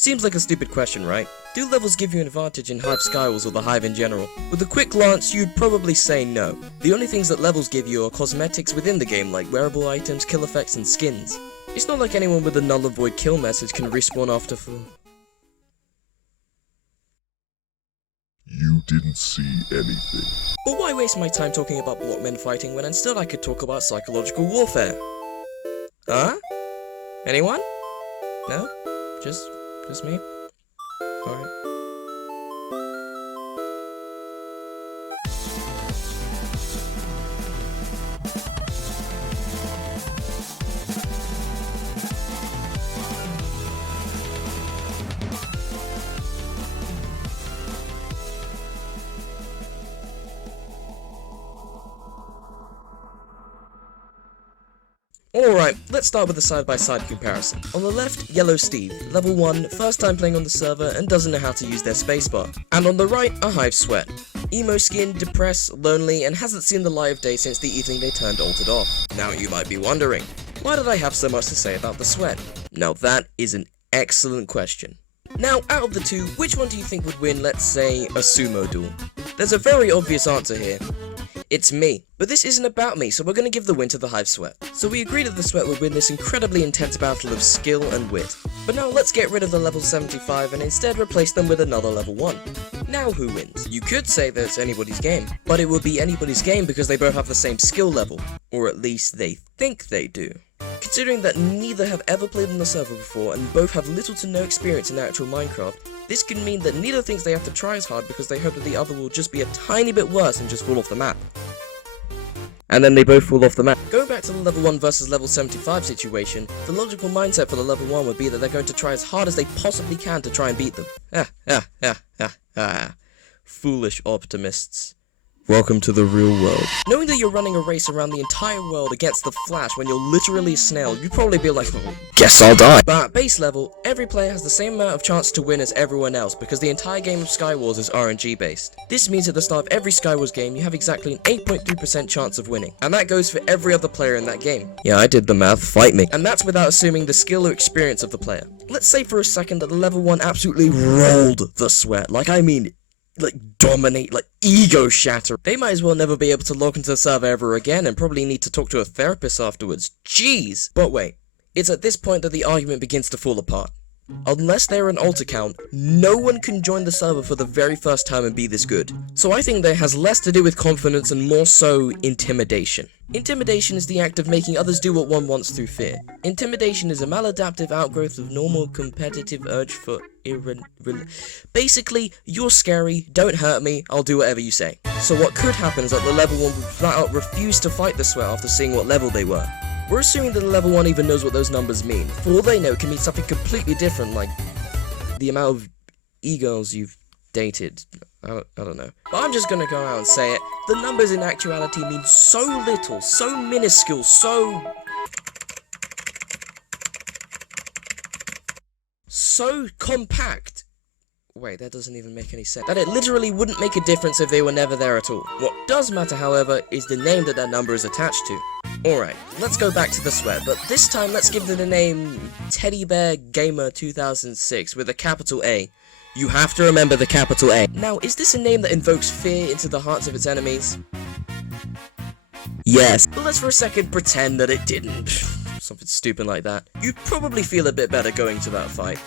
Seems like a stupid question, right? Do levels give you an advantage in Hive Skywars or the Hive in general? With a quick glance, you'd probably say no. The only things that levels give you are cosmetics within the game, like wearable items, kill effects, and skins. It's not like anyone with a null and void kill message can respawn after You didn't see anything. But why waste my time talking about blockmen fighting when instead I could talk about psychological warfare? Huh? Anyone? No? Just me? Alright. Alright, let's start with a side-by-side comparison. On the left, Yellow Steve, level 1, first time playing on the server and doesn't know how to use their spacebar. And on the right, a Hive Sweat. Emo skin, depressed, lonely, and hasn't seen the light of day since the evening they turned altered off. Now you might be wondering, why did I have so much to say about the Sweat? Now that is an excellent question. Now, out of the two, which one do you think would win, let's say, a sumo duel? There's a very obvious answer here. It's me. But this isn't about me, so we're gonna give the win to the Hive Sweat. So we agreed that the Sweat would win this incredibly intense battle of skill and wit. But now let's get rid of the level 75 and instead replace them with another level 1. Now who wins? You could say that it's anybody's game, but it would be anybody's game because they both have the same skill level. Or at least they think they do. Considering that neither have ever played on the server before and both have little to no experience in actual Minecraft, this could mean that neither thinks they have to try as hard because they hope that the other will just be a tiny bit worse and just fall off the map. And then they both fall off the map. Going back to the level 1 versus level 75 situation, the logical mindset for the level 1 would be that they're going to try as hard as they possibly can to try and beat them. Foolish optimists. Welcome to the real world. Knowing that you're running a race around the entire world against the Flash when you're literally a snail, you'd probably be like, guess I'll die. But at base level, every player has the same amount of chance to win as everyone else because the entire game of Skywars is RNG based. This means at the start of every Skywars game, you have exactly an 8.3% chance of winning. And that goes for every other player in that game. Yeah, I did the math, fight me. And that's without assuming the skill or experience of the player. Let's say for a second that the level 1 absolutely rolled the Sweat. Like dominate, like ego shatter. They might as well never be able to log into the server ever again and probably need to talk to a therapist afterwards. Jeez! But wait, it's at this point that the argument begins to fall apart. Unless they're an alt account, no one can join the server for the very first time and be this good. So I think that has less to do with confidence and more so intimidation. Intimidation is the act of making others do what one wants through fear. Intimidation is a maladaptive outgrowth of normal competitive urge for basically, you're scary, don't hurt me, I'll do whatever you say. So what could happen is that the level 1 would flat out refuse to fight the Sweat after seeing what level they were. We're assuming that the level 1 even knows what those numbers mean. For all they know, it can mean something completely different, like the amount of e-girls you've dated. I don't know. But I'm just gonna go out and say it. The numbers in actuality mean so little, so minuscule, so compact. Wait, that doesn't even make any sense. That it literally wouldn't make a difference if they were never there at all. What does matter, however, is the name that number is attached to. Alright, let's go back to the Sweat, but this time let's give them the name Teddy Bear Gamer 2006 with a capital A. You have to remember the capital A. Now, is this a name that invokes fear into the hearts of its enemies? Yes. But let's for a second pretend that it didn't. Something stupid like that. You'd probably feel a bit better going to that fight.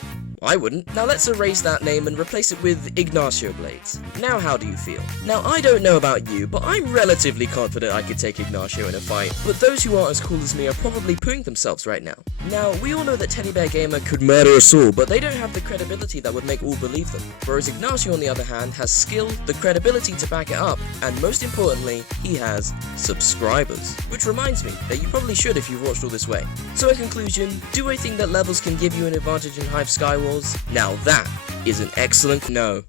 I wouldn't. Now let's erase that name and replace it with Ignacio Blades. Now how do you feel? Now I don't know about you, but I'm relatively confident I could take Ignacio in a fight, but those who aren't as cool as me are probably pooing themselves right now. Now, we all know that Teddy Bear Gamer could murder us all, but they don't have the credibility that would make all believe them. Whereas Ignacio, on the other hand, has skill, the credibility to back it up, and most importantly, he has subscribers. Which reminds me that you probably should if you've watched all this way. So in conclusion, do I think that levels can give you an advantage in Hive Skywars? Now that is an excellent no.